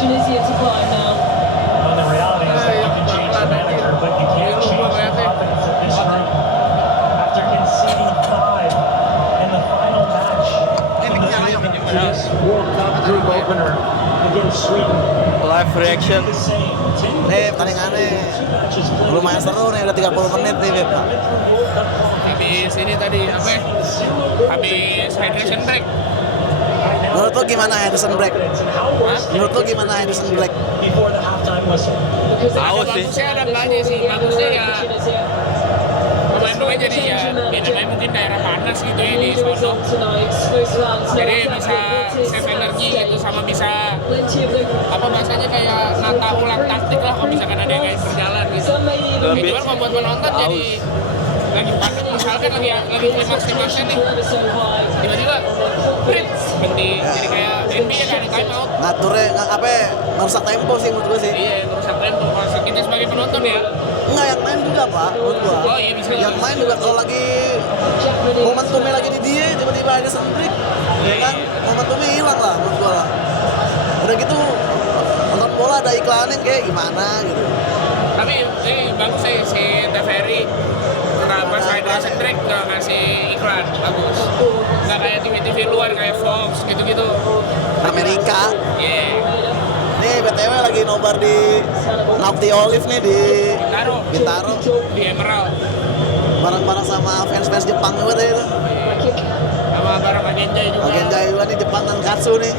Tunisia to climb now. Well, the reality is that you can change the manager, but you can't change the offense at this rate. After conceding 5 in the final match in the lead-up to this World Cup group opener against Sweden. Live reaction. The same. Pertandingannya lumayan seru nih, udah 30 menit nih, Beb. Habis ini tadi apa ya? Habis hydration break. Menurut lo gimana Henderson Break? Menurut lo gimana Henderson Break? Before the halftime whistle. Tahu sih. Bagusnya ada enggaknya sih. Bagusnya ya pemain-pemain jadi ya beda mungkin daerah panas gitu ya di sono. Jadi bisa save energi gitu sama bisa apa bahasanya kayak nata ulang taktik lah kalau misalkan ada yang kayak berjalan gitu. Lebih cuman kalau buat penonton jadi lagi panas misalkan lagi klimaks-klimaksnya nih tiba-tiba berhenti jadi kayak NBA kan time out. Ngaturnya ngerusak tempo sih menurut gue sih. Iya, ngerusak tempo kalau kita sebagai penonton ya. Enggak, yang main juga Pak, menurut gua. Oh iya bisa. Yang main juga kalau lagi momentumnya lagi di dia, tiba-tiba ada break, ya kan? Momentumnya hilang lah menurut gua lah. Udah gitu nonton bola ada iklannya kayak gimana gitu. Tapi bagus sih si TVRI. Kenapa hydration break nggak ngasih iklan? Bagus. Nggak kayak TV-TV luar kayak Fox gitu-gitu. Amerika. Iya. Nih BTW lagi nobar di Nafti Olive nih di Bintaro. Di Emerald. Bareng-bareng sama fans-fans Jepang juga deh itu. Sama bareng Agenjai juga. Agenjai juga nih Jepang dan Katsu nih.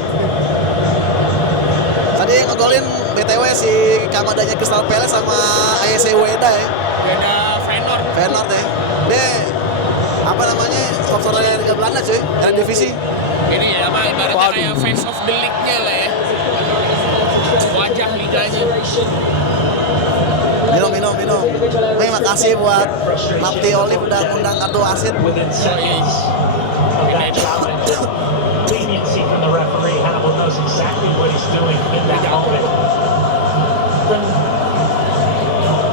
Tadi ngegolin BTW si Kamadanya Crystal Palace sama AEC Ueda ya. Beda Feyenoord ya. Dia apa namanya? Sponsornya Liga Belanda cuy, Eredivisie. Ini ya apa ibaratnya kayak face of the league-nya lah ya. Wajah liganya. Minum. Terima kasih buat Nafti Olive udah undang kartu wasit. Within seconds of that challenge, leniency from the referee. Hannibal knows exactly what he's doing in that moment.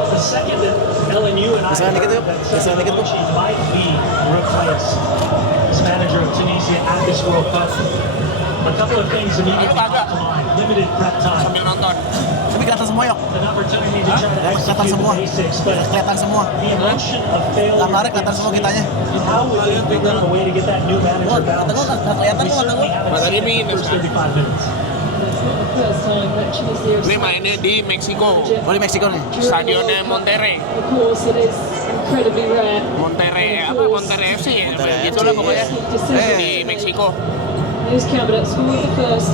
The second that LNU and I Geseran dikit yuk, heard geseran that dikit bu. Samuel might be replaced as manager of Tunisia at this World Cup. A couple of things immediately come to mind. Limited prep time. Sambil nonton. Tapi kelihatan semua yuk. An opportunity to try to Kelihatan execute semua. the basics, but Kelihatan semua. the emotion of failure. Gambarnya kelihatan semua kitanya. How would they figure out a way to get that new manager Wah, balance? kata gua nggak kelihatan We kok, kata certainly gua. haven't Matanya seen it in the minus, first kan? 35 minutes. Ini mainnya di Meksiko. Oh di Meksiko nih. Stadionnya Monterrey. Of course, it is incredibly rare. Monterrey FC ya. Monterrey Gitu lah FC. pokoknya. Eh. Di Meksiko. Those candidates scored the first.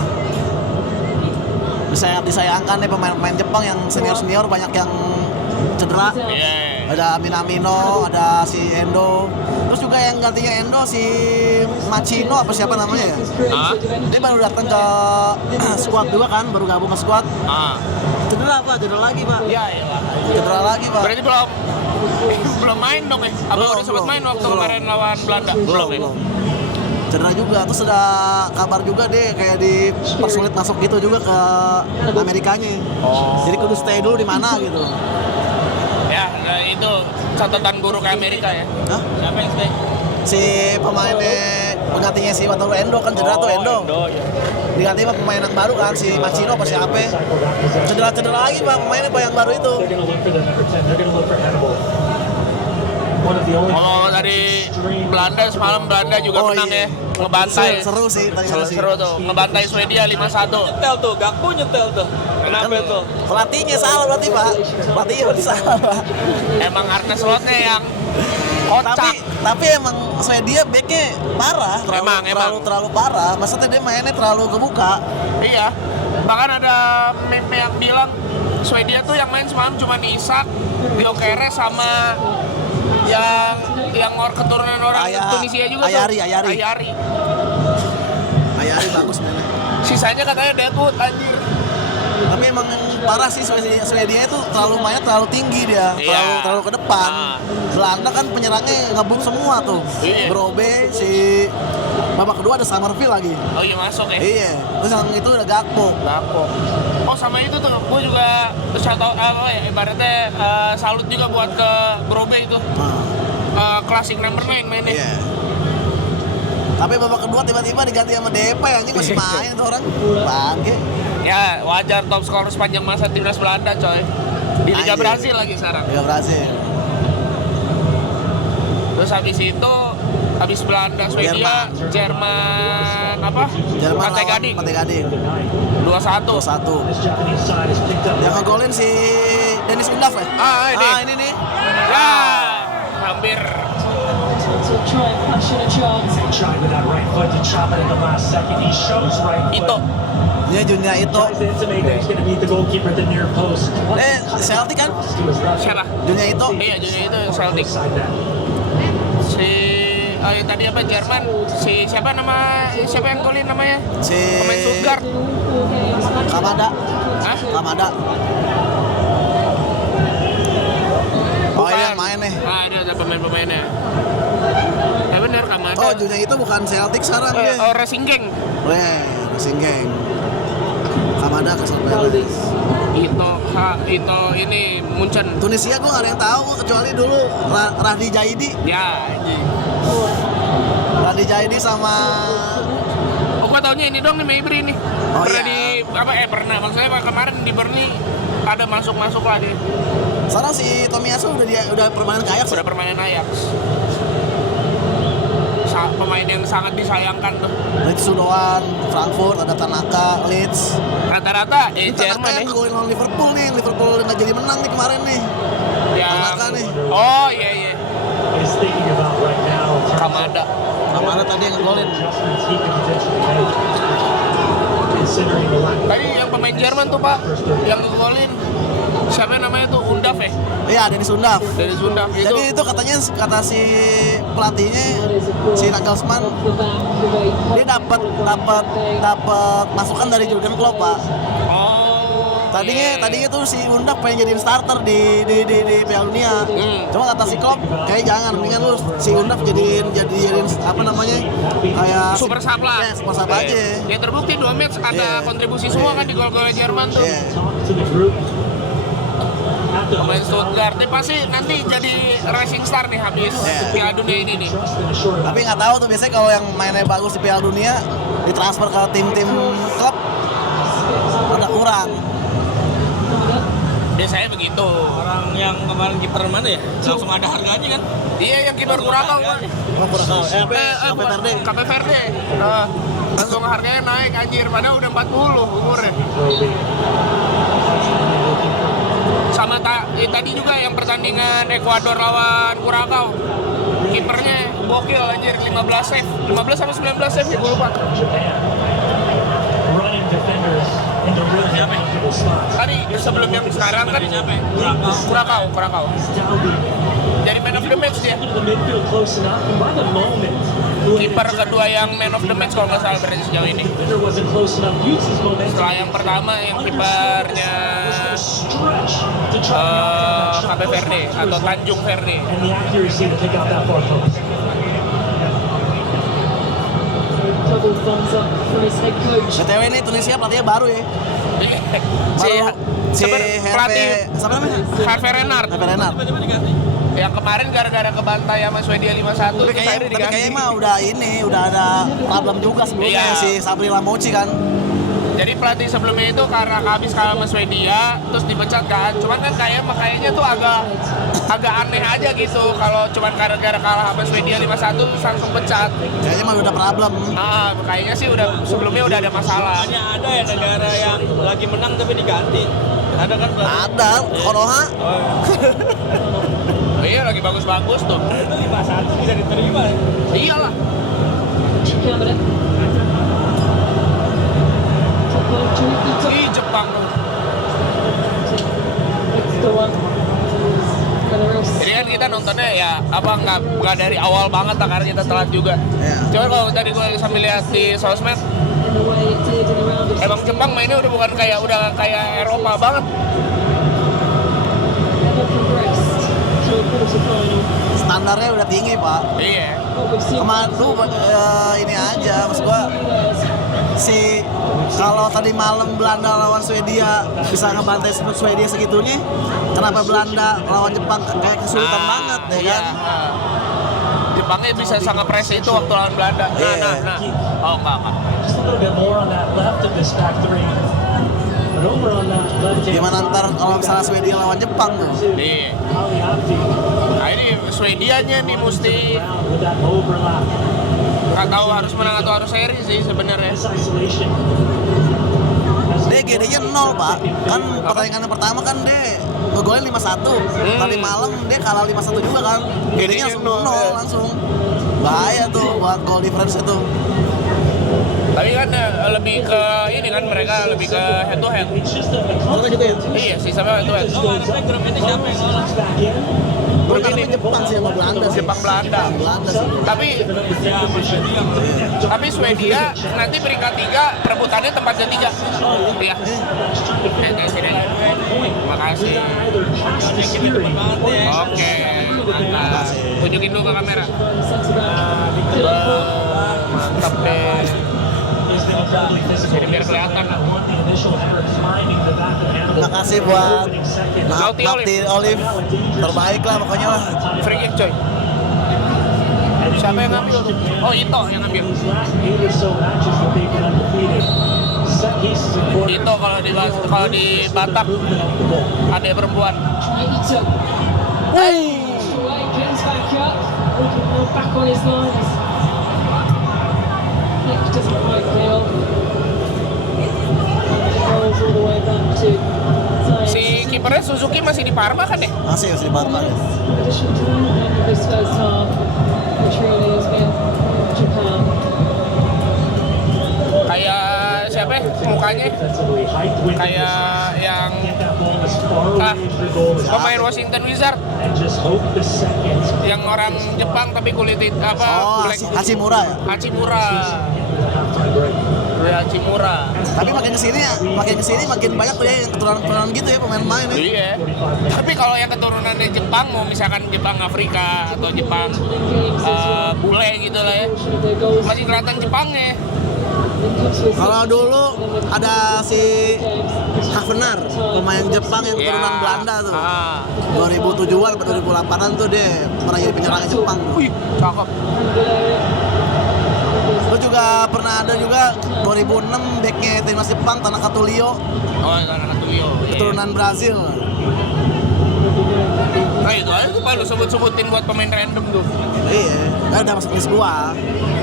Disayangkan nih pemain-pemain Jepang yang senior banyak yang cedera. Iya. Ada Minamino, ada si Endo. Terus juga yang gantinya Endo si Machino apa siapa namanya ya? Ah? Dia baru datang ke squad juga kan, baru gabung ke squad. Ah. Cedera Pak, cedera lagi Pak. Iya, iya. Cedera lagi Pak. Berarti belum main dong ya? Apa Belum, udah sempat belum. main waktu Belum. kemarin lawan Belanda? Belum. Cedera juga, terus ada kabar juga deh kayak dipersulit masuk gitu juga ke Amerikanya. Jadi kudu stay dulu di mana gitu. Ya, nah itu catatan buruk Amerika ya. Hah? Siapa yang stay? Si pemainnya penggantinya si Wataru Endo kan cedera tuh Endo. Ya. Diganti sama pemain yang baru kan si Machino apa siapa. Cedera lagi Pak pemainnya Pak yang baru itu. They're going to look for the number 10. They're going to look for Hannibal. One of the only Kalau dari Belanda semalam Belanda juga Oh, menang iya. ya, ngebantai. Seru sih tadi sih. Seru tuh, ngebantai Swedia 5-1. Nyetel tuh, Gakpo nyetel tuh. Kenapa itu? Pelatihnya salah berarti Pak. Pelatihnya berarti salah Pak. Emang Arne Slotnya yang kocak. Tapi emang Swedia backnya parah, terlalu parah. Maksudnya dia mainnya terlalu kebuka. Iya. Bahkan ada meme yang bilang Swedia tuh yang main semalam cuma Isak, Gyökeres sama yang keturunan orang Tunisia juga Ayari. tuh. Ayari bagus mainnya. Sisanya katanya Deadwood anjir. Tapi emang parah sih Swedia itu mainnya terlalu tinggi dia, Iya. terlalu ke depan. Ah. Belanda kan penyerangnya ngebum semua tuh. Iya. Brobe si babak kedua ada Summerfield lagi. Oh iya masuk ya. Iya. Terus yang itu ada Gakpo. Oh sama itu tuh, gue juga ibaratnya salut juga buat ke Brobe itu. Klasik number 9 mainnya. Iya. Tapi babak kedua tiba-tiba diganti sama DP anjing masih main tuh orang. Bangke. Ya wajar top skor sepanjang masa timnas Belanda coy. Di Liga Anjir. Brasil lagi sekarang. Liga Brasil. Terus habis Belanda, Swedia, Jerman apa? Jerman Pantai lawan Gading. Pantai Gading 2-1. 2-1. This Japanese side has picked up. Yang ngegolin si Dennis Undaf ya? Ini Ini nih. Ya, hampir. To try and fashion a chance. Tried with that right foot to chop it in the last second. He shows right foot. Itu. Dia Junya itu. Tries to intimate that he's going to beat the goalkeeper at the near post. Celtic kan? To his left. Siapa? Junya itu. Iya, jadi itu Celtic. Side net. Tadi apa Jerman? Siapa yang golin namanya? Si Pemain Stuttgart. Kamada. Hah? Kamada. Oh Bukan. iya main nih. Dia ada pemain-pemainnya. Ya benar Kamada. Oh Junya itu bukan Celtic sekarang dia. Racing Gang. Weh, Racing Gang. Kamada ke Palace. Itu ini Munchen. Tunisia gue gak ada yang tahu kecuali dulu Rahdi Jaidi. Ya, ini. Rahdi Jaidi sama Gua taunya ini dong nih Mabry nih. Oh, Pernah iya. pernah. Maksudnya kemarin di Burnley ada masuk lagi. sekarang si Tomiyasu udah permanen ke Ajax. Sudah permainan Ajax. Pemain yang sangat disayangkan tuh. Leeds Sudoan, Frankfurt, ada Tanaka, Leeds. Rata-rata Ini Jerman Tanaka yang ngegolin lawan Liverpool nih. Liverpool nggak jadi menang nih kemarin nih. Tanaka nih. Oh iya. Is thinking about right now. in terms of Kamada. Kamada tadi yang ngegolin. adjustments he could potentially make. Considering the lack of Tadi yang pemain Jerman tuh Pak, yang ngegolin siapa namanya tuh Undaf ya? Iya, Dennis Undaf. Dari Sunda itu. Jadi itu katanya kata si pelatihnya si Nagelsmann dia dapat masukan dari Jurgen Klopp, Pak. Tadinya tuh si Undaf pengen jadiin starter di Piala Dunia. Cuma kata si Klopp kayak jangan, mendingan lu si Undaf jadiin apa namanya? Kayak Super sub lah. Ya, super sub aja. Ya terbukti 2 match ada kontribusi semua kan di gol-gol Jerman tuh. Iya. talk to the group. Pemain Stuttgart ini pasti nanti jadi rising star nih habis Piala Dunia ini nih. Trust in a short Tapi nggak tahu tuh biasanya kalau yang mainnya bagus di Piala Dunia ditransfer ke tim-tim klub ada kurang. Biasanya begitu. Orang yang kemarin kiper mana ya? Langsung ada harganya kan? Dia yang kiper Curacao kan. Cape Verde. Langsung harganya naik anjir, padahal udah 40 umurnya. Sama tadi juga yang pertandingan Ekuador lawan Curacao. Kipernya gokil anjir, 15 save. 15 sampai 19 save ya, gue lupa. Japan. Running defenders in the real comfortable spots. Tadi sebelum yang sekarang kan Curacao. Jadi man of the match dia. To the midfield close enough, and by the moment, Kiper kedua yang man of the match kalau nggak salah berarti sejauh ini. defender wasn't close enough. Used his momentum. Setelah yang pertama yang kipernya Stretch to try and knock down that shot. Cape Verde atau Tanjung Verde. And the accuracy to pick out that far post. Double thumbs up from his head coach. BTW ini Tunisia pelatihnya baru ya. Si pelatih siapa namanya? Hervé Renard Hervé Renard. Tiba-tiba diganti. yang kemarin gara-gara kebantai sama Swedia 5-1 Tapi terus akhirnya diganti. kayaknya mah udah ada problem juga sebelumnya Iya. si Sabri Lamouchi kan. Jadi pelatih sebelumnya itu karena habis kalah sama Swedia terus dipecat kan. Cuman kan kayaknya tuh agak aneh aja gitu kalau cuman gara-gara kalah sama Swedia 5-1 terus langsung pecat. Kayaknya mah udah problem. Kayaknya sih sebelumnya udah ada masalah. Hanya ada ya negara yang lagi menang tapi diganti. Ada kan? Ada Konoha. Iya lagi bagus-bagus tuh. Itu 5-1 bisa diterima. Iyalah. Cabinet. Ih Jepang tuh. Next the one. Belarus. Jadi kan kita nontonnya ya nggak dari awal banget lah karena kita telat juga. Iya. Cuman kalau tadi gue sambil lihat di sosmed, In the way it did in the round of emang Jepang mainnya udah kayak Eropa banget. Never progressed to a quarter-final. Standarnya udah tinggi, Pak. Iya. What we've seen Kemarin tuh ini aja maksud gua kalau tadi malam Belanda lawan Swedia bisa ngebantai Swedia segitunya, kenapa Belanda lawan Jepang kayak kesulitan banget ya Iya. kan? Jepangnya bisa sangat press itu waktu lawan Belanda. Iya. Nah. Oh enggak. Just a little bit more on that left of this back three. But over on that left hand Gimana ntar kalau misalnya Swedia lawan Jepang tuh? Nih, Ali Abdi nah ini Swedianya nih mesti with that overlap. nggak tahu harus menang atau harus seri sih sebenarnya. This isolation. Dia GD-nya 0, Pak. Kan pertandingan pertama kan dia ngegolin 5-1. Tadi malam dia kalah 5-1 juga kan. GD-nya langsung 0 langsung. Bahaya tuh buat goal difference itu. Tapi kan lebih ke ini kan mereka lebih ke head to head. It's just a Kalau gitu ya? Iya, sistemnya head to head. Harusnya grup ini siapa yang lolos? back in. Grup ini Jepang sih sama Belanda sih. Jepang Belanda. Belanda sih. Tapi Swedia nanti peringkat 3 perebutannya tempat ketiga. Iya. Sini. Makasih. Either pass the steering. Oke. Mantap. Tunjukin dulu ke kamera. Mantap deh. Jadi biar kelihatan lah. Terima kasih buat Naughty Naughty Olive. Terbaik lah pokoknya lah. Free kick coy. Siapa yang ngambil? Oh Ito yang ngambil. Ito kalau di Batak ada perempuan. Ito. Gets back up. Back on his lines. Nick doesn't quite nail. Rolls all the way back to Si kipernya Suzuki masih di Parma kan ya? Masih di Barca ya. addition to the end of this first half, which really has been Japan. Kayak siapa ya? Mukanya kayak yang pemain Washington Wizard yang orang Jepang tapi kulit apa Oh, black Hachimura ya. Hachimura. Hachimura. Tapi makin kesini makin banyak tuh ya yang keturunan gitu ya pemain-pemain ya. Iya. Tapi kalau yang keturunannya Jepang, mau misalkan Jepang Afrika atau Jepang bule gitu lah ya, masih kelihatan Jepangnya. Kalau dulu ada si Havenar, pemain Jepang yang keturunan Ya. Belanda tuh. Ah. 2007-an atau 2008-an tuh dia pernah jadi penyerang Jepang. Wih, cakep. Terus juga pernah ada juga 2006 backnya timnas Jepang Tanaka Tulio, Oh, karena Tulio. keturunan Brazil. Nah itu aja tuh kalau sebut-sebutin buat pemain random tuh. Iya, kan udah masuk list gua.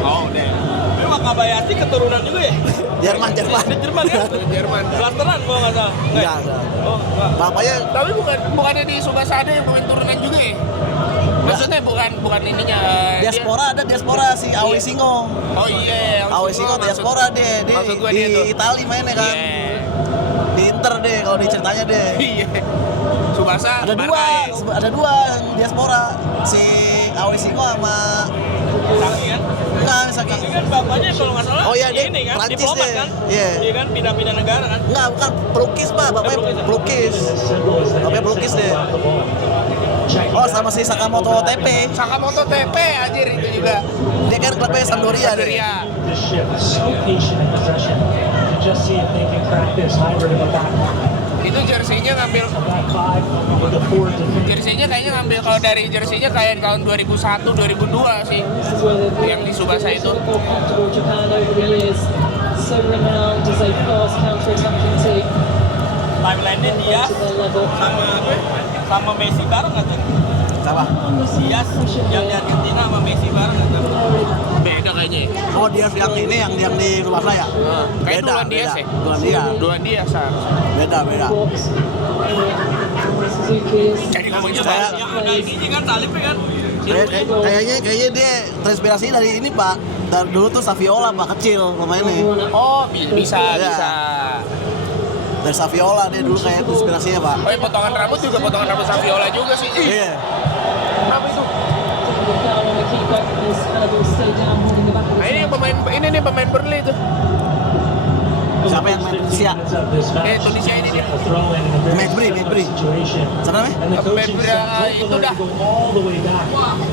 Oh, deh. Memang Kabayashi keturunan juga ya? Jerman. Jerman kan? Jerman. Blasteran kalau nggak salah. Enggak. Oh, enggak. Bapaknya Tapi bukannya di Subasa ada yang pemain turunan juga ya? Maksudnya bukan ininya. diaspora si Aoi Singo. Oh iya. Aoi Singo diaspora dia maksud gua di dia tuh. Itali mainnya kan. Iya. Di Inter deh kalau diceritanya deh. Iya. Subasa Ada Barca ya? dua yang diaspora, si Aoi Singo sama Saki kan? enggak Saki. Saki kan bapaknya kalau nggak salah Oh iya, dia ini kan, Prancis diplomat deh. kan? Iya. Iya kan, pindah-pindah negara kan? Enggak, bukan pelukis Pak, bapaknya pelukis. Bapaknya pelukis deh. Oh, sama si Sakamoto TP. Sakamoto TP anjir itu juga. Dia kan klubnya Sampdoria deh. Sampdoria. This shift so patient in possession to just see if they can crack this hybrid of a back Itu jersinya ngambil five with a forward defense. jersinya kayaknya ngambil kalau dari jersinya kayak tahun 2001 2002 sih. This is where they've Yang di Subasa itu. more comfortable Japan over the years. So renowned as a fast counter-attacking team Timeline-nya dia to their level. sama apa? Sama Messi bareng nggak tuh? Siapa? Diaz yang di Argentina sama Messi bareng nggak tuh? Beda kayaknya. Oh, dia yang ini yang di luar ya? Kayak duluan dia sih. Duluan dia. Beda. Beda. Box. Suzuki is Jadi ngomongin Saya- Yang ada ini kan Talibnya kan? Kayaknya dia terinspirasi dari ini Pak. Dari dulu tuh Saviola Pak kecil pemainnya. Oh, bisa. Dari Saviola dia dulu kayak inspirasinya Pak. Oh, potongan rambut juga potongan rambut Saviola juga sih. Iya. Kenapa itu? down on the keeper as Hannibal stayed down holding the back of Nah, his ini net. pemain pemain Burnley itu. Siapa yang main Tunisia? Tunisia ini dia. Medbri. Siapa namanya? Itu dah.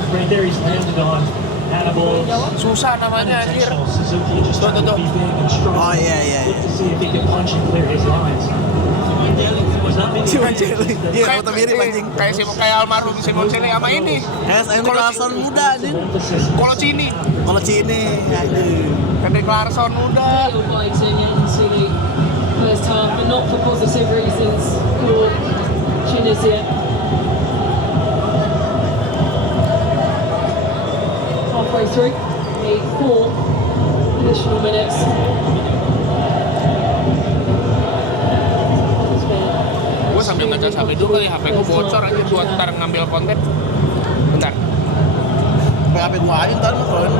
Right there, he's landed on Hannibal. Susah namanya anjir. Tuh. Oh iya. Look to see if he can punch and clear his lines. Simon Celi. Iya, foto mirip anjing. Kayak almarhum Simon Celi sama ini. Henry Larsson muda anjing. Colocini. Kalau Cini anjing. Henry Larsson muda. Field by Zenyan Sili. first half, but not for positive reasons for Tunisia. Halfway through, need 4 additional minutes. Gue sambil ngecas HP dulu kali, HP gue bocor aja buat ntar ngambil konten. Bentar. HP gua aja ntar mah kalau ini.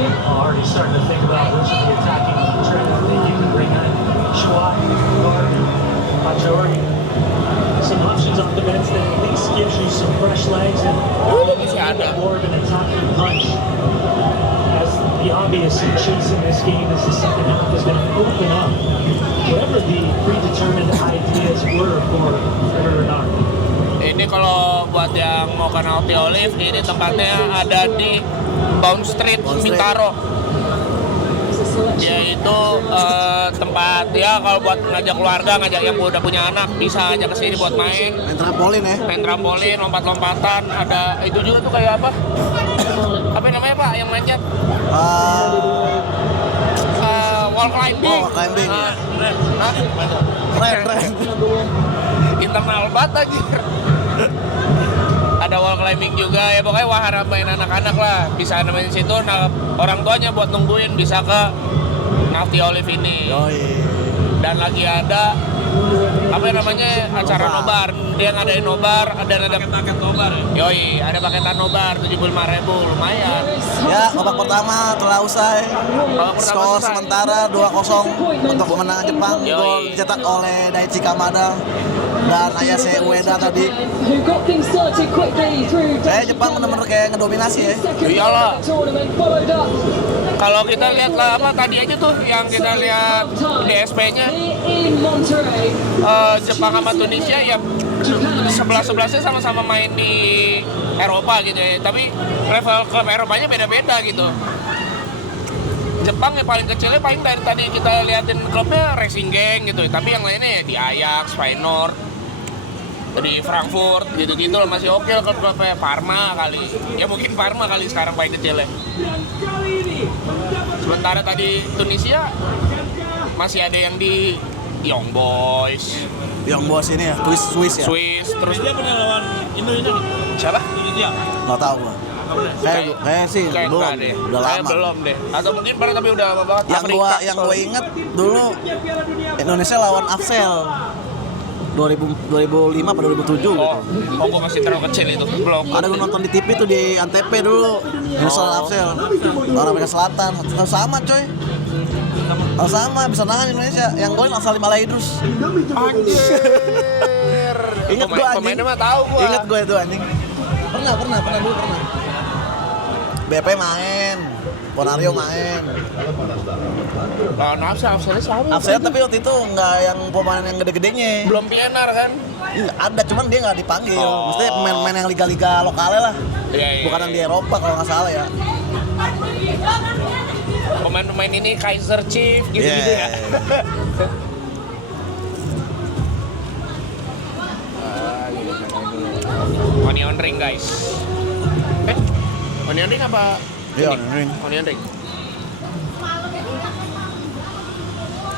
Already starting to think about which of the attacking trend that you can bring in. Shuai or Ajori. Some options off the bench that at least gives you some fresh legs and more of an attacking punch. As the obvious choice in this game is the second half is going to open up whatever the predetermined ideas were for Trevor Bernard. Ini kalau buat yang mau ke Naughty Olive, ini tempatnya ada di Bond Street, Bintaro. Yaitu tempat ya kalau buat ngajak keluarga, ngajak yang udah punya anak bisa aja ke sini buat main. Main trampolin ya. Main trampolin, lompat-lompatan, ada itu juga tuh kayak apa? Apa namanya Pak yang manjat? Wall climbing. Wall climbing. Keren. Internal banget aja. Ada wall climbing juga ya, pokoknya wahana main anak-anak lah, bisa main di situ. Nah, orang tuanya buat nungguin bisa ke Naughty Olive ini. Dan lagi ada apa namanya acara nobar, dia ngadain nobar, ada paket nobar. Yoi, ada paketan nobar 75.000, lumayan. Ya, babak pertama telah usai. Skor sementara 2-0 untuk kemenangan Jepang. Gol dicetak oleh Daichi Kamada dan Ayase Ueda tadi. Jepang benar-benar kayak ngedominasi ya. Iyalah. Kalau kita lihat lah apa tadi aja tuh yang kita lihat di SP-nya Jepang sama Tunisia ya 11-11nya sama-sama main di Eropa gitu ya. Tapi level klub Eropanya beda-beda gitu. Jepang ya paling kecilnya paling dari tadi kita liatin klubnya Racing Gang gitu. Tapi yang lainnya ya di Ajax, Feyenoord, di Frankfurt gitu-gitu loh, masih oke klub-klubnya. Parma kali. Ya mungkin Parma kali sekarang paling kecilnya. Sementara tadi Tunisia masih ada yang di Young Boys. Young Boys ini ya, Swiss ya. Swiss terus Dia pernah lawan Indonesia. siapa? Indonesia. Nggak tahu gua. Kayak sih belum deh. udah Kayak lama. belum deh. Atau mungkin pernah tapi udah lama banget. Yang gue inget dulu Indonesia lawan Afsel 2005 atau 2007 gitu. Oh, gue masih terlalu kecil itu. Belum. Ada gue nonton di TV tuh di Antv dulu. Indonesia lawan Afsel. Orang Afrika Selatan. Sama coy. Sama bisa nahan Indonesia. Yang golin Afsal Malaidrus. Ingat gue anjing. Pemainnya mah tahu gue. Ingat gue itu anjing. Pernah dulu. BP main, Ponario main. Lawan Afselnya siapa? Afsel tapi waktu itu nggak yang pemain yang gede-gedenya. Belum PNR kan? Nggak ada, cuman dia nggak dipanggil. Oh. Maksudnya pemain-pemain yang liga-liga lokalnya lah. Iya. Bukan yang di Eropa kalau nggak salah ya. Pemain-pemain ini Kaiser Chief gitu-gitu ya. Onion ring guys. Onion ring apa? Iya, Ini? onion ring. Onion ring.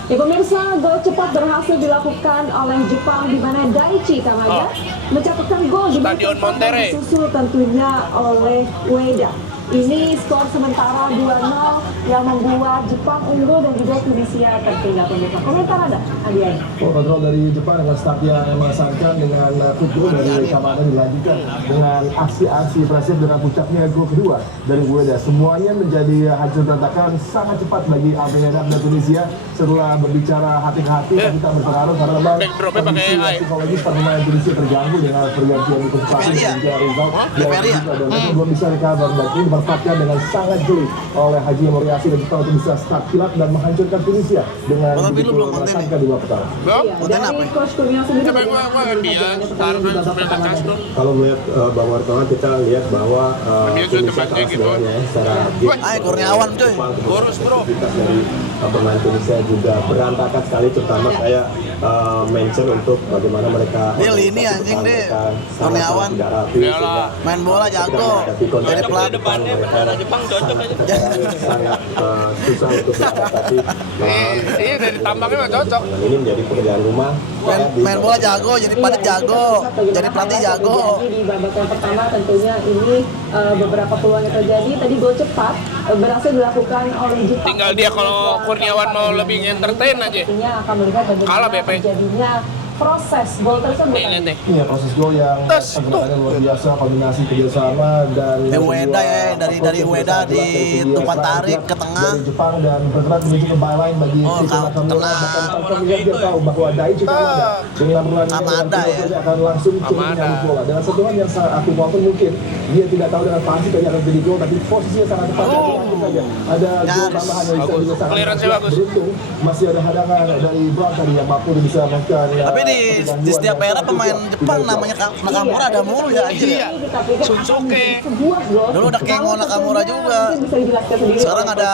Ya pemirsa, gol cepat berhasil dilakukan oleh Jepang di mana Daichi Kamada mencatatkan gol di Stadion Monterrey. disusul tentunya oleh Ueda. Ini skor sementara 2-0 yang membuat Jepang unggul dan juga Tunisia tertinggal. Pemirsa, komentar Anda, Adi. Kontrol dari Jepang dengan start yang mengesankan dengan quick goal dari Kamada dilanjutkan dengan aksi-aksi presif dengan puncaknya gol kedua dari Ueda. Semuanya menjadi hasil berantakan sangat cepat bagi Al-Qaeda dan Tunisia. Setelah berbicara hati-hati kita berpengaruh karena memang kondisi psikologis pemain Tunisia terganggu dengan pergantian kecepatan dan juga result yang dan belum bisa recover dan ini dimanfaatkan dengan sangat jeli oleh Haji Moriyasu dan Jepang untuk bisa start kilat dan menghancurkan Tunisia dengan begitu merasakan di babak pertama. Iya, dari Coach Kurnia sendiri bagaimana dia sekarang kan sebenarnya custom. Kalau melihat babak pertama kita lihat bahwa Tunisia kalah sebenarnya secara game. Kurniawan coy. Boros bro. Dari pemain Tunisia juga berantakan sekali, terutama saya mention untuk bagaimana mereka. Dia lini anjing deh. Kurniawan. Main bola jago. Dari pelatih depannya pertahanan Jepang cocok aja. Sangat susah untuk beradaptasi. Iya dari tampangnya mah cocok. Ini menjadi pekerjaan rumah. main bola jago, jadi pelatih jago, jadi pelatih jago. Di babak yang pertama tentunya ini beberapa peluang yang terjadi. Tadi gol cepat berhasil dilakukan oleh Jepang. Tinggal dia kalau Kurniawan mau lebih entertain aja. Artinya akan melihat Kalah bagaimana BP. terjadinya proses gol tersebut. Iya, proses gol yang pergerakannya luar biasa, kombinasi kerjasama dan Ueda ya, dari Ueda di tumpan tarik ke tengah. dari Jepang dan bergerak menuju ke byline bagi Chico Nakamura. Bahkan tanpa melihat dia tahu bahwa Daichi Kamada dengan perlawanan dia akan langsung coba menyambut bola dengan sentuhan yang sangat aktif, walaupun mungkin dia tidak tahu dengan pasti kayaknya akan jadi gol, tapi posisinya sangat tepat dan langsung saja ada gol tambahan yang bisa juga sangat beruntung. Masih ada hadangan dari Brown tadi yang mampu bisa melakukan. Tapi di setiap era pemain Jepang namanya Nakamura ada mulu ya anjir. Sunsuke. Dulu ada Kengo Nakamura juga. Sekarang ada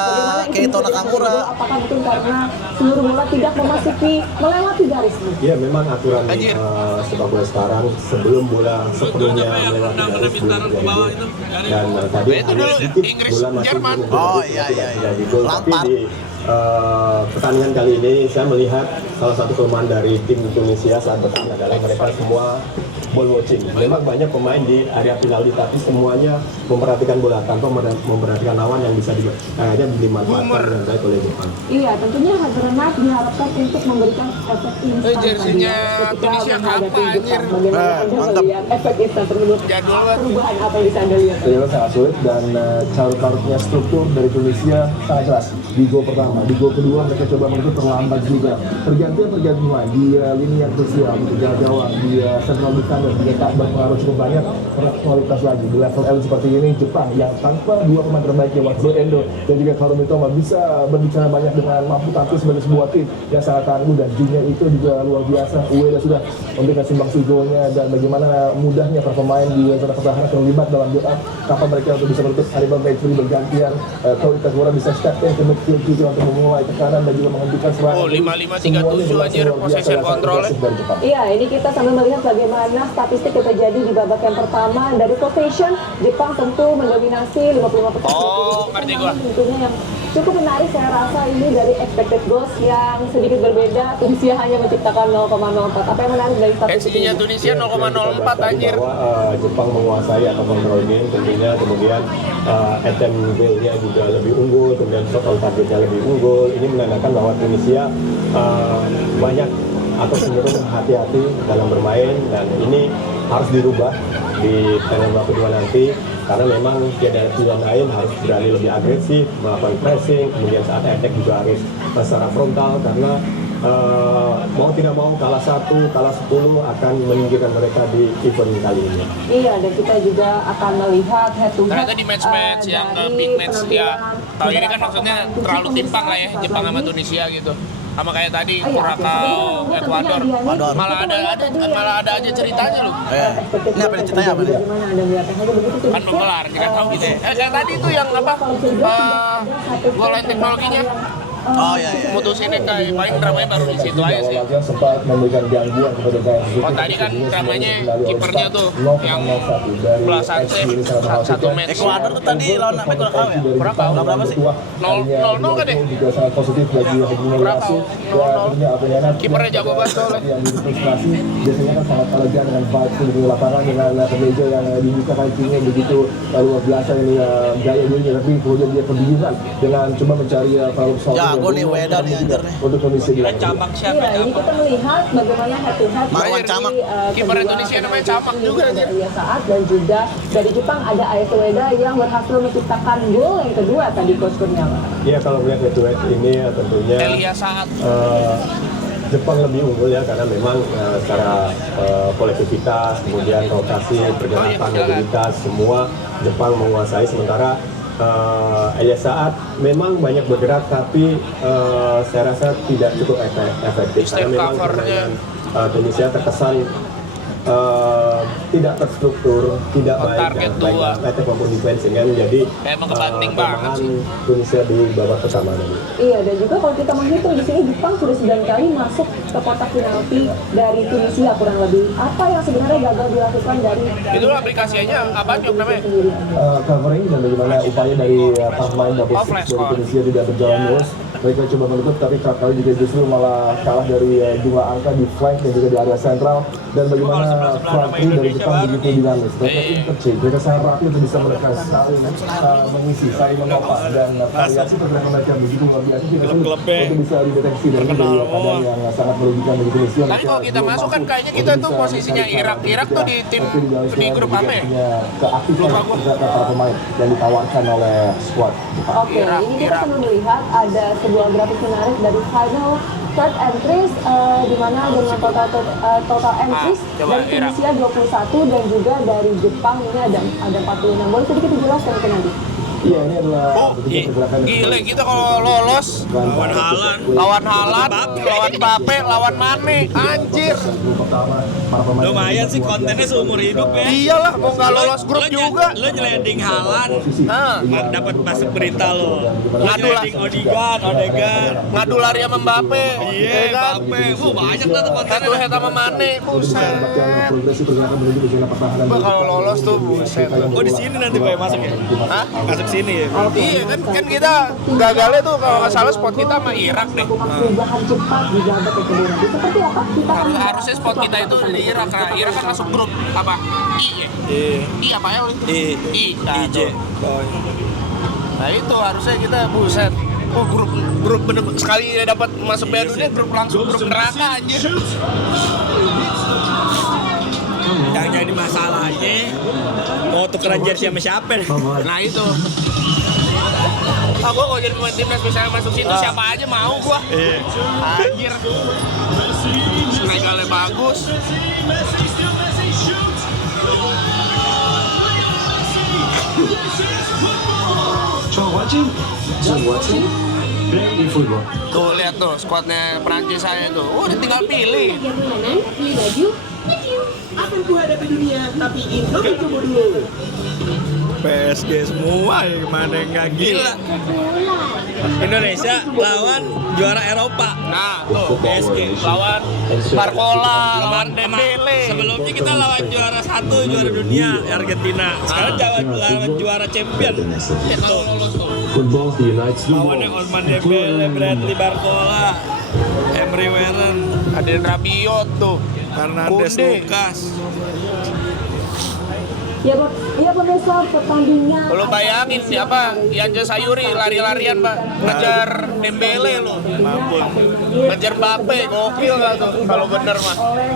Keito Nakamura. Apakah betul karena seluruh bola tidak memasuki melewati garis? Ya memang aturan sepak bola sekarang sebelum bola sepenuhnya melewati garis belum terjadi. Dan tadi ada sedikit bola masih Jerman. Oh iya. Tapi Lampard. di pertandingan kali ini saya melihat salah satu kelemahan dari tim Tunisia saat bertahan adalah mereka semua ball watching. Memang banyak pemain di area penalti tapi semuanya memperhatikan bola tanpa memperhatikan lawan yang bisa dimanfaatkan dengan baik oleh Jepang. Iya, tentunya Hadranat diharapkan untuk memberikan efek instan. Jersinya Tunisia apa anjir? Mantap. Efek instan tersebut. Jadwal banget. Perubahan apa yang bisa Anda lihat? Ternyata sangat sulit dan carut-carutnya struktur dari Tunisia sangat jelas. Di gol pertama, di gol kedua mereka coba menutup terlambat juga. Pergantian di lini yang krusial, di gawang, di central defender, dia tak berpengaruh cukup banyak terhadap kualitas lagi. Di level L seperti ini, Jepang yang tanpa dua pemain terbaiknya, Watsuo Endo dan juga Karumi Toma bisa berbicara banyak dengan mampu tampil sebagai sebuah tim yang sangat tangguh dan Junya itu juga luar biasa. Ueda sudah memberikan sumbangsi golnya dan bagaimana mudahnya para pemain di zona pertahanan terlibat dalam build up. Kapan mereka untuk bisa menutup Hannibal Mejuri bergantian, Tori Kagura bisa step in ke midfield juga untuk memulai tekanan dan juga menghentikan serangan. 5-5-3-7 aja possession control. Iya, ini kita sambil melihat bagaimana statistik yang terjadi di babak yang pertama. Dari possession, Jepang tentu mendominasi 55%. Ngerti gua. Tentunya yang cukup menarik saya rasa ini dari expected goals yang sedikit berbeda. Tunisia hanya menciptakan 0,04. Apa yang menarik dari statistik XG-nya ini? Tunisia 0,04 anjir. Bahwa Jepang menguasai atau kontrol game tentunya, kemudian attempt goal-nya juga lebih unggul, kemudian shot on targetnya lebih unggul. Ini menandakan bahwa Tunisia banyak atau cenderung hati-hati dalam bermain dan ini harus dirubah di babak kedua nanti karena memang tiada pilihan lain, harus berani lebih agresif, melakukan pressing, kemudian saat attack juga harus secara frontal karena mau tidak mau kalah 1, kalah 10 akan menyingkirkan mereka di event kali ini. Iya, dan kita juga akan melihat head to head. Ternyata di match-match yang big match ya. Kalau ini kan maksudnya terlalu timpang lah ya Jepang sama Tunisia gitu. Sama kayak tadi Curacao, Ecuador. Malah ada aja ceritanya loh. Ini apa ceritanya apa nih? Bagaimana Anda melihatnya? Hanya begitu tuh. Kan menggelar, kita tahu gitu ya. Kayak tadi tuh yang apa? Gol line teknologinya. Oh iya. Mutusinnya kayak paling dramanya baru di situ aja sih. Sempat memberikan gangguan kepada Gaya Suzuki. Oh tadi kan dramanya kipernya tuh yang belasan save 1 match. Ekuador tuh tadi lawan apa Curacao ya? Curacao. Berapa sih? 0-0 kan deh. Juga sangat positif bagi Haji. Kipernya jago banget soalnya. Yang frustrasi biasanya kan sangat elegan dengan vibes di lapangan dengan kemeja yang dibuka kakinya begitu luar biasa ini gaya dia tapi kemudian dia kebingungan dengan coba mencari problem solving. Jago nih Ueda nih anjir nih. Untuk kondisi dia. Camak siapa? Iya, ini kita melihat bagaimana head to head Marwan Camak. Kiper Indonesia namanya Camak juga anjir. Saat dan juga dari Jepang ada Aeto Ueda yang berhasil menciptakan gol yang kedua tadi Coach Kurniawan. Iya, kalau melihat head to head ini tentunya Elia Saat. Jepang lebih unggul ya karena memang secara kolektivitas, kemudian rotasi, pergerakan, mobilitas semua Jepang menguasai, sementara Elias Saad memang banyak bergerak, tapi saya rasa tidak cukup efektif karena memang permainan Tunisia terkesan tidak terstruktur, tidak baik attack maupun defense, sehingga menjadi kelemahan Tunisia di babak pertama ini. Iya, dan juga kalau kita menghitung di sini Jepang sudah 9 kali masuk ke kotak penalti dari Tunisia kurang lebih. Apa yang sebenarnya gagal dilakukan dari Itu aplikasinya apa Jok namanya? Covering dan bagaimana upaya dari para pemain double six dari Tunisia tidak berjalan mulus. Mereka coba menutup, tapi kali juga justru malah kalah dari jumlah angka di flank dan juga di area sentral. Dan bagaimana front three dari Jepang begitu dinamis. Mereka interchange, mereka sangat rapi untuk bisa mereka saling mengisi, saling menopang, dan variasi pergerakan mereka begitu luar biasa sehingga itu bisa dideteksi dari keadaan yang sangat merugikan bagi Tunisia. Tapi kalau kita masuk kan kayaknya kita tuh posisinya Irak tuh di tim di grup apa ya? Keaktifan para pemain yang ditawarkan oleh skuad Jepang. Oke, ini kita sambil melihat ada sebuah grafik menarik dari final third entries di mana dengan total entries dari Tunisia 21 dan juga dari Jepang ini ada 46. Boleh sedikit dijelaskan itu nanti? Iya, ini adalah pergerakan Gile kita kalau lolos lawan Haaland, lawan Mbappe, lawan Mane, anjir. Lumayan sih kontennya seumur hidup ya. Iyalah, mau nggak lolos grup juga. Lo nyeleding Haaland, dapat masuk berita lo. Ngadu lah. Nyeleding Odegaard. Ngadu lari sama Mbappe. Iya, Mbappe. Banyak lah tuh kontennya. Ngadu head sama Mane, buset. progresi pergerakan menuju ke zona pertahanan. Kalau lolos tuh buset. Oh di sini nanti Pak masuk ya? Hah? Masuk sini ya? Iya kan kita gagalnya tuh kalau nggak salah spot kita sama Irak deh. Perubahan cepat di jabat kedua nanti seperti apa? Kita akan Harusnya spot kita itu di Irak. Karena Irak kan masuk grup apa? I ya? I apa ya? I. IJ. Nah itu harusnya kita buset. Oh grup bener sekali dapat masuk Piala Dunia grup langsung grup neraka anjir. Yang jadi masalahnya mau tukeran jersey sama siapa? Nah itu. Gua kalau jadi pemain timnas misalnya masuk situ siapa aja mau gua. Anjir. Senegalnya bagus. Tuh lihat tuh skuadnya Prancis saya tuh. Udah tinggal pilih. Akan kuhadapi dunia, tapi Indo coba dulu. PSG semua ya, kemana nggak gila. Indonesia lawan juara Eropa. Nah tuh PSG lawan Barcola, lawan Dembele. Sebelumnya kita lawan juara 1 juara dunia Argentina. Sekarang lawan juara champion. Itu Football unites the lawannya Ousmane Dembele, Bradley Barcola, Emre Weren, Adrian Rabiot tuh. Hernandez Kunde. Lucas. Ya pemirsa pertandingan. Lo bayangin siapa Yanja Sayuri lari-larian Pak ngejar Dembele lo. Ngejar Mbappe gokil nggak tuh kalau bener mah. Oleh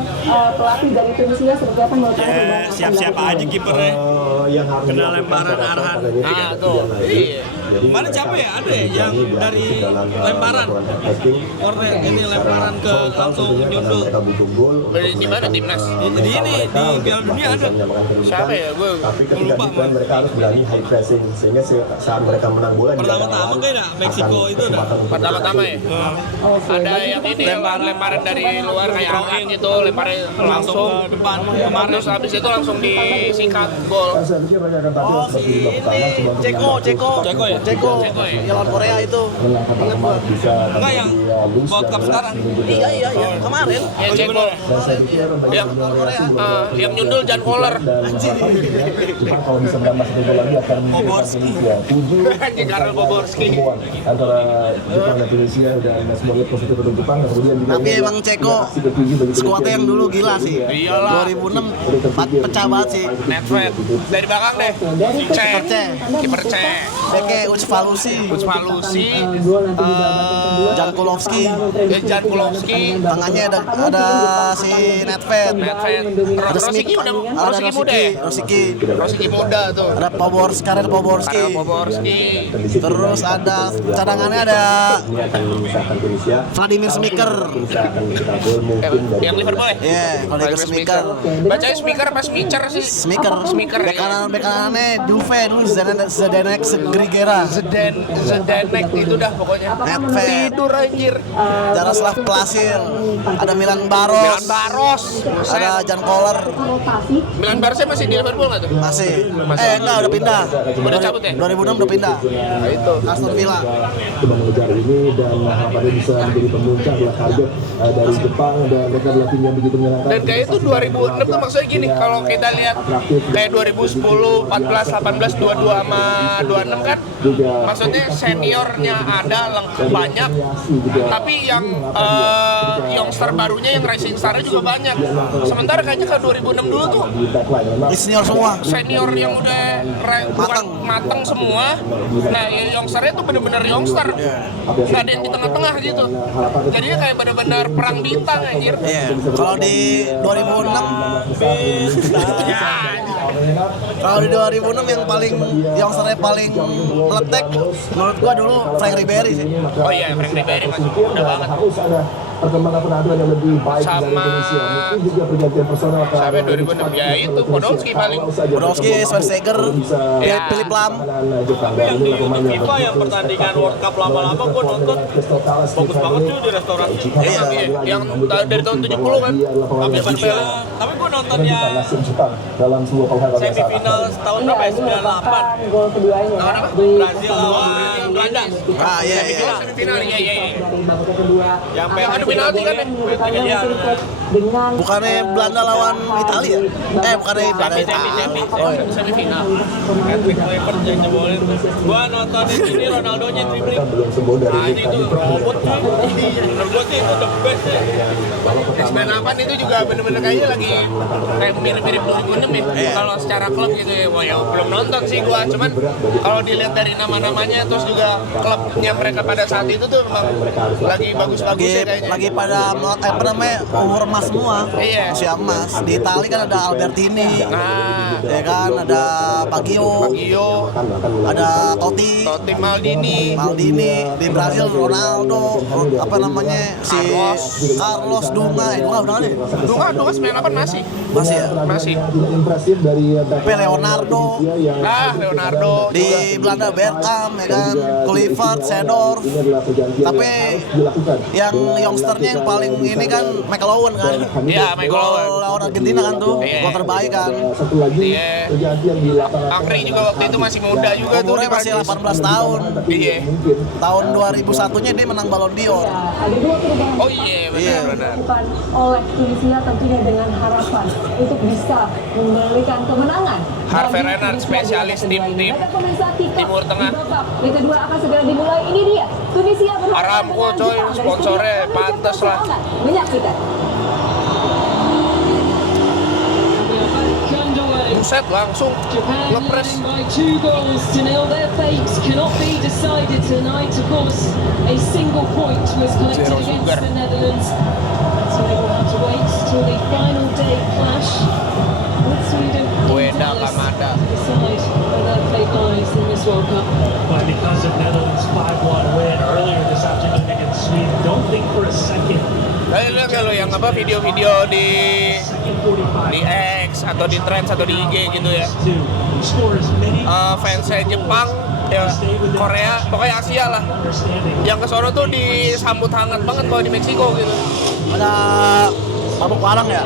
pelatih dari Tunisia seperti apa menurut Anda? Siap-siap aja kipernya. yang harus Kena lemparan Arhan. Ah tuh. Iya. Mana capek ya? Ada ya yang dari lemparan. Korner ini lemparan ke langsung nyundul. Di mana timnas? Di ini di Piala Dunia ada. Siapa ya? Gue tapi ketika defense mereka harus berani high pressing sehingga saat mereka menang bola pertama-tama kayak Meksiko itu udah. Pertama-tama ya. Ada yang ini lemparan dari luar kayak Arhan gitu, lemparan langsung ke depan. Terus habis itu langsung disikat gol. Oh, Ceko ya? Ceko yang lawan Korea itu. Ingat gua. Enggak yang World Cup sekarang. Iya kemarin. Ya Ceko. Yang nyundul Jan Koller. Kalau bisa menambah satu gol lagi akan Boborski. Anjing Karel Boborski. Antara Jepang dan Tunisia dan sebagai positif untuk Jepang kemudian juga Tapi emang Ceko skuadnya yang dulu gila sih. Iyalah. 2006 pecah banget sih. Netfed. Dari belakang deh. Kiper C. Beke Ucfalusi. Jan Kulowski. Jan Kulowski. Tangannya ada si Netfed. Rosiki udah Rosiki muda ya? Rosiki Rosicky muda tuh. ada Karel Poborski. Terus ada cadangannya ada Vladimir Smicer. Yang Liverpool ya? Iya, Vladimir Smicer. Bacanya Smicer apa Smicer sih? Smicer. Bek kanannya Juve dulu Zdenek Grigera. Zdenek itu dah pokoknya. Nedved. Tidur anjir. Jaroslav Plasil. Ada Milan Baros. Ada Jan Koller. Milan Barca masih di Liverpool nggak tuh? Masih. Enggak, udah pindah. Udah cabut ya? 2006 udah pindah. Nah, itu. Aston Villa. Coba mengejar ini dan harapannya bisa menjadi pemuncak adalah target dari Jepang dan mereka adalah tim yang begitu menyenangkan. Dan kayak itu 2006 tuh maksudnya gini, kalau kita lihat kayak 2010, 14, 18, 22 sama 26 kan, maksudnya seniornya ada lengkap banyak, tapi yang youngster barunya yang Rising Star-nya juga banyak. Sementara kayaknya ke 2006 dulu tuh Senior semua. senior yang udah matang semua. Nah, yang youngsternya tuh bener-bener youngster, nggak ada yang di tengah-tengah gitu. Jadinya kayak bener-bener perang bintang anjir. Iya. Kalau di 2006 kalau di 2006 yang paling youngsternya paling meletek menurut gua dulu Frank Ribery sih. Oh iya, Frank Ribery masih muda banget. Harus ada perkembangan penaduan yang lebih baik dari Indonesia. Mungkin juga pergantian personal ke Sampai 2006 ya itu Podolski paling. Podolski, Schweinsteiger, Philip Lam. Tapi yang di YouTube FIFA yang pertandingan World Cup lama-lama gue nonton bagus banget tuh di restoran. Iya, yang dari tahun 70 kan. Tapi gue nonton yang dalam sebuah penghargaan semifinal tahun berapa ya? 98. Gol keduanya ya. Brazil lawan Belanda. Iya. Semifinal iya. Dari babak kedua. Yang Adu penalti kan ya? Dengan Bukannya Belanda lawan Italia? Bukannya Belanda Italia. Oh iya. Semifinal. Patrick Kluivert yang nyebolin. Gua nonton di sini Ronaldonya dribbling. Ini tuh robot tuh. Menurut gua sih itu the best ya. S98 itu juga bener-bener kayaknya lagi kayak mirip-mirip 2006 ya. Kalau secara klub gitu ya, wah ya belum nonton sih gua. Cuman kalau dilihat dari nama-namanya terus juga klubnya mereka pada saat itu tuh memang lagi bagus-bagusnya kayaknya. Lagi pada umur emas semua. Iya. Usia emas. Di Italia kan ada Albertini. Ya kan ada Baggio. Ada Totti Maldini. Di Brazil Ronaldo. Apa namanya si Carlos Dunga udah nih. Dunga 98 masih. Masih ya? Masih. Impresif dari Leonardo. Leonardo Di Belanda Bergkamp ya kan. Kluivert, Seedorf. Tapi yang youngsternya yang paling ini kan Michael Owen kan. Iya, Michael Owen. Gol lawan Argentina kan tuh. Gol terbaik kan. satu lagi kejadian di lapangan. Angri juga waktu itu masih muda juga tuh. Umurnya masih 18 tahun. Iya. Tahun 2001-nya dia menang Ballon d'Or. ada dua perubahan Oh iya, benar. dilakukan oleh Tunisia tentunya dengan harapan untuk bisa memberikan kemenangan. Harvey bagi Renard, Tunisia spesialis di babak kedua ini. tim Baik, pemirsa, kick-off Timur Tengah. di babak yang kedua akan segera dimulai. Ini dia Tunisia berhadapan Aramco, dengan coy, Jepang. Dari sponsornya studio kami pantes lah. menyaksikan. Buset langsung Japan ngepres. leading by 2 goals to nil. Their fates cannot be decided tonight. Of course, a single point was collected Zero against sugar. the Netherlands. So they will have to wait till the final day clash with Sweden in Buena Dallas Kamada. to decide where their fate lies in this World Cup. But because of Netherlands' 5-1 win earlier this afternoon against Sweden, don't think for a second. Lihat nggak lo yang apa video-video di X atau di Trends atau di IG gitu ya. Fansnya Jepang, ya Korea, pokoknya Asia lah. Yang ke sono tuh disambut hangat banget kalau di Meksiko gitu. Ada mabuk bareng ya.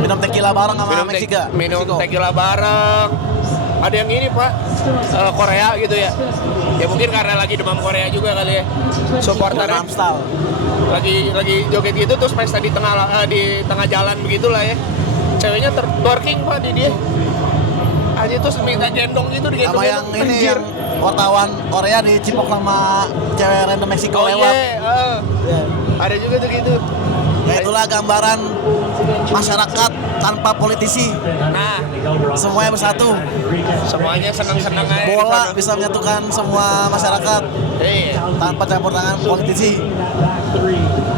Minum tequila bareng sama Meksika. Minum tequila bareng. Ada yang ini Pak, Korea gitu ya. Ya mungkin karena lagi demam Korea juga kali ya. Supporternya lagi joget gitu terus pesta di tengah jalan begitulah ya. Ceweknya twerking Pak di dia. Aja terus minta gendong gitu digendong. Sama yang ini yang wartawan Korea dicipok sama cewek random Meksiko lewat. Ada juga tuh gitu. Ya itulah gambaran masyarakat tanpa politisi. Nah, Semuanya bersatu. semuanya senang-senang aja. Bola bisa menyatukan semua masyarakat Iya, tanpa campur tangan politisi.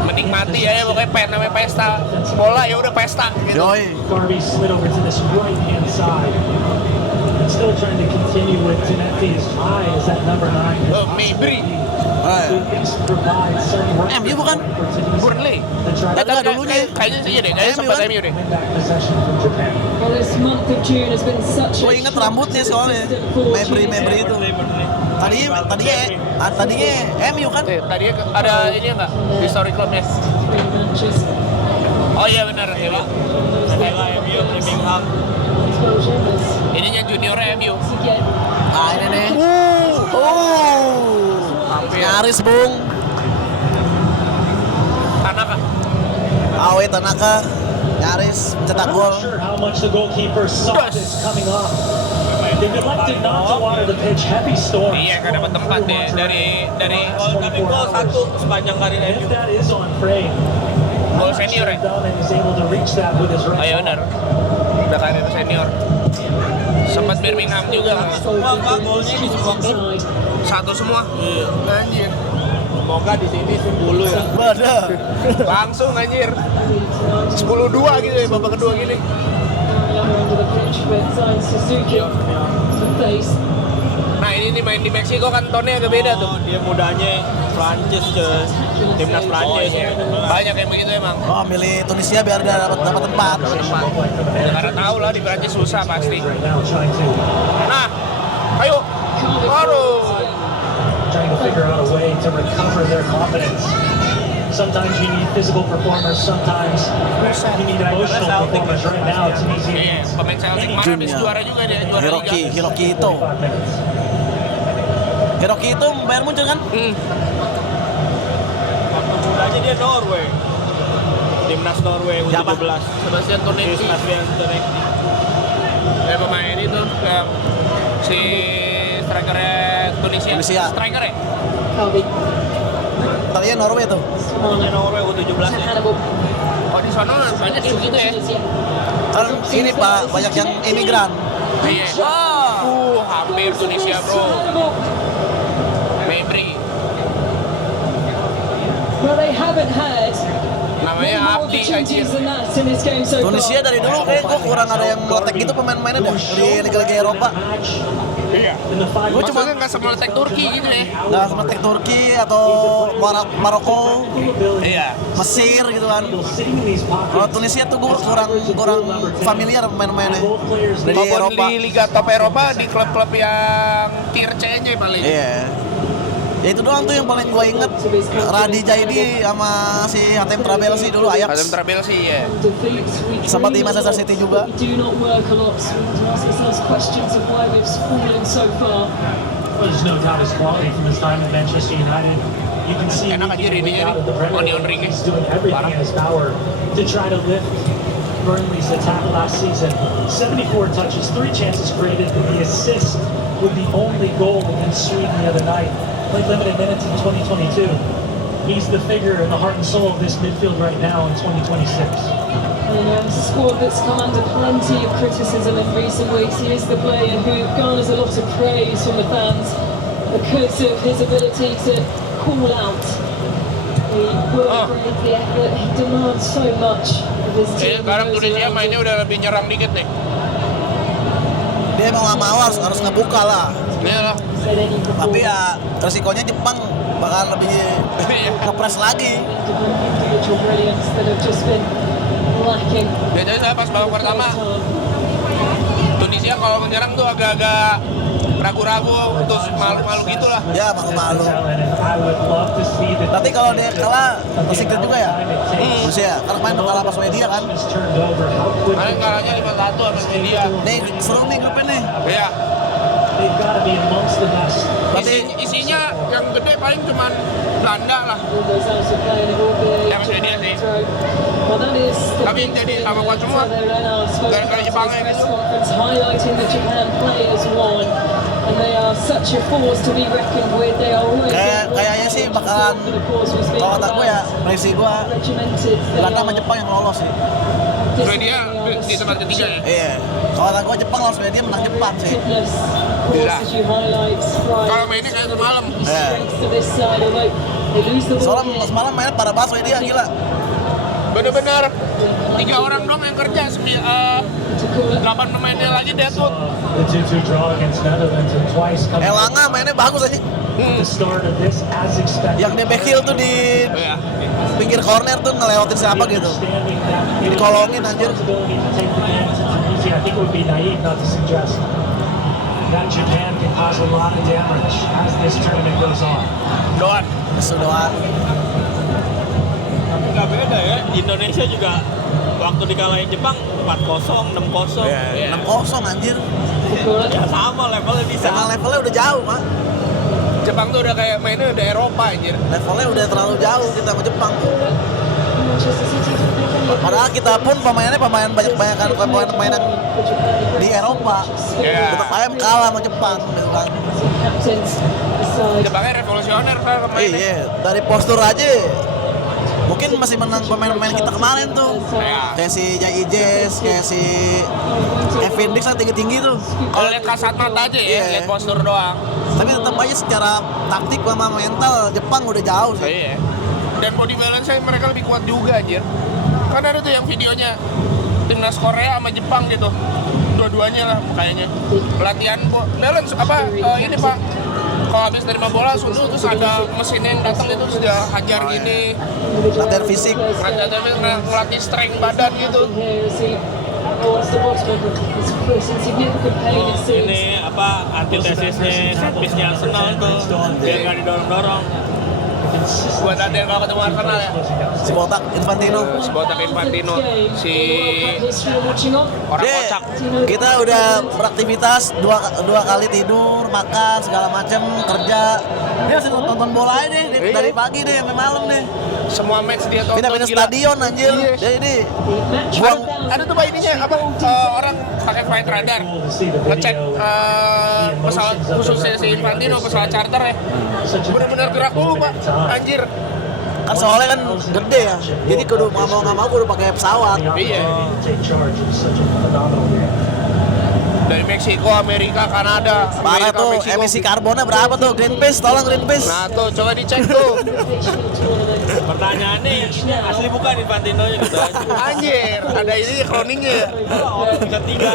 menikmati ya pokoknya namanya pesta bola ya udah pesta gitu. Yoi. Garvey slid over to this right-hand side. And still trying to continue with Zanetti as high as that number 9. Oh, Mabry. To at least provide some MU bukan? Burnley. Enggak, dulunya. Kayaknya sih deh, kayaknya sempat MU deh. win back possession from Japan. Well, this month of June has been such Gue a inget rambutnya soalnya. Membri itu. Tadinya MU kan? Tadi ada ini enggak? History clubnya. matches. Oh iya benar, ya Pak. Ada MU Birmingham. Ininya junior MU. Again. Ah ini nih. Nyaris Bung. Tanaka. Awe Tanaka nyaris cetak I'm gol. not sure how much the goalkeeper saw this coming off. They've elected not to water the pitch. Heavy storm. Iya, nggak dapat tempat deh dari tapi gol satu sepanjang karir If that is on frame, Gol senior ya? Dunn is able to reach that with his Oh right. iya benar. Udah karir senior. Sempat Birmingham juga. Semua golnya di semua klub satu semua. Iya. Anjir. Semoga di sini 10 ya. Bener. Langsung anjir. 10-2 gitu ya babak kedua gini. Under the pitch with Zain Suzuki to face. Nah ini nih main di Meksiko kan tonnya agak beda tuh. Dia mudanya Prancis ke timnas Prancis. Banyak yang begitu emang. Oh milih Tunisia biar dia dapat tempat. Ya, karena tahu lah di Prancis susah pasti. Right now trying to Nah, ayo. Baru. trying to figure out a way to recover their confidence. Sometimes you need physical performers, sometimes you need emotional performers. Right now it's easy. Iya, pemain Celtic kemarin habis juara juga dia, juara liga. Hiroki itu. Hiroki itu Bayern Munchen kan? Waktu mudanya dia Norway. Timnas Norway Siapa? U17. Sebastian Tonecki. Sebastian Tonecki. Ya pemain itu si strikernya Tunisia. Striker ya? Carvey. Tadinya Norway tuh. Dia Norway U17 To ya. Hannibal. Oh di sana banyak yang begitu ya? Kan ini Pak banyak yang imigran. Iya. Hampir Tunisia bro. Hannibal. Mabry. Well, they haven't had Namanya more Abdi anjir. opportunities than that in this game so far. Tunisia dari dulu kayak gue kurang ada yang meletek gitu pemain-pemainnya dah di liga-liga Eropa. Iya. Gue cuma Maksudnya nggak semeletek Turki gitu ya? nggak meletek Turki atau Maroko, Iya. Mesir gitu kan. Kalau Tunisia tuh gue kurang familiar pemain-pemainnya dari Walaupun Eropa. di Liga Top Eropa di klub-klub yang tier C aja paling. Iya. Ya itu doang tuh yang paling gue inget. Radi Jaidi sama si Hatem Trabelsi dulu Ajax. Hatem Trabelsi ya. Sempat di Manchester City juga. We do not work a lot. We need to ask ourselves questions of why we've fallen so far. Well, there's no doubt his quality from his time at Manchester United. You can see Enak aja week in, ini week out of the Premier onion League. ring He's doing everything in his power to try to lift Burnley's attack last season. 74 touches, 3 chances created, and the assist with the only goal against Sweden the other night. Played limited minutes in 2022. He's the figure and the heart and soul of this midfield right now in 2026. And a squad that's come under plenty of criticism in recent weeks. He is the player who garners a lot of praise from the fans because of his ability to call out the work rate, the effort. He demands so much of his team. Sekarang Tunisia mainnya udah lebih nyerang dikit nih. Dia mau nggak mau harus ngebuka lah. Iya lah. Tapi ya resikonya Jepang bakal lebih ngepres lagi. Individual brilliance that have just been lacking. Biasanya saya pas babak pertama Tunisia kalau menyerang tuh agak-agak ragu-ragu, terus malu-malu gitu lah. Ya malu-malu. Nanti kalau dia kalah tersingkir juga ya. Tunisia karena main kalah pas Swedia kan. Kalian kalahnya 5-1 sama Swedia. Nih seru nih grupnya nih. Iya. Berarti Isinya yang gede paling cuman Belanda lah. Yang Swedia sih. Tapi yang jadi sama kuat semua. Gara-gara Jepangnya gitu. Highlighting that Japan players won And they are such a force to be reckoned with. They are always Kayaknya sih bakalan, kalau kata gue ya, prediksi gue Belanda sama Jepang yang lolos sih. Swedia di tempat ketiga ya. Iya. Kalau kata gue Jepang lawan Swedia menang Jepang sih. Kalau mainnya kayak semalam. Soalnya semalam mainnya pada bahas Swedia gila. Bener-bener 3 orang dong yang kerja, 8 pemainnya lagi deadwood. The 2-2 draw against Netherlands and twice coming Elanga mainnya bagus aja. at the start of this as expected. Yang dia back heel tuh di pinggir corner tuh ngelewatin siapa gitu. Dikolongin anjir. I think it would be naive not to suggest that Japan can cause a lot of damage as this tournament goes on. Doan. Doan. Tapi nggak beda ya, Indonesia juga waktu dikalahin Jepang 4-0, 6-0. Yeah. 6-0 anjir. Ya sama levelnya bisa. Sama levelnya udah jauh, Pak. Jepang tuh udah kayak mainnya udah Eropa anjir. Levelnya udah terlalu jauh kita sama Jepang. Padahal kita pun pemainnya banyak pemain yang di Eropa. Tetap aja kalah sama Jepang gitu kan. Jepangnya revolusioner saya kemarin. Iya, dari postur aja mungkin masih menang pemain-pemain kita kemarin tuh. Kayak si Jai Ijes, kayak si Kevin Dix kan tinggi-tinggi tuh. Kalau lihat kasat mata aja ya, lihat postur doang. Tapi tetap aja secara taktik sama mental Jepang udah jauh sih. Iya. Dan body balance-nya mereka lebih kuat juga anjir. Kan ada tuh yang videonya timnas Korea sama Jepang gitu. Dua-duanya lah kayaknya. Latihan balance ini Pak. Kalau habis terima bola sundul terus ada mesin yang datang itu sudah hajar gini. Latihan fisik. Ngelatih strength badan gitu. Ini apa antitesisnya setpisnya Arsenal tuh biar nggak didorong-dorong. Buat ada kalau ketemu Arsenal ya. Si Botak Infantino. Si orang kocak. Kita udah beraktivitas dua kali tidur, makan segala macam, kerja. Dia masih nonton bola aja deh dari pagi deh sampai malam deh. Semua match dia tonton. Pindah stadion anjir. Jadi ini ada tuh ininya orang pakai flight radar ngecek pesawat khususnya si Infantino pesawat charter ya. Bener-bener gerak dulu Pak. Anjir. Kan soalnya kan gede ya. Jadi kudu nggak mau kudu pakai pesawat. Iya. Dari Meksiko, Amerika, Kanada. Parah tuh, emisi karbonnya berapa tuh? Greenpeace, tolong Greenpeace. Nah tuh, coba dicek tuh. Pertanyaannya asli bukan Infantino gitu aja. Anjir, ada ini cloningnya ya. Ketiga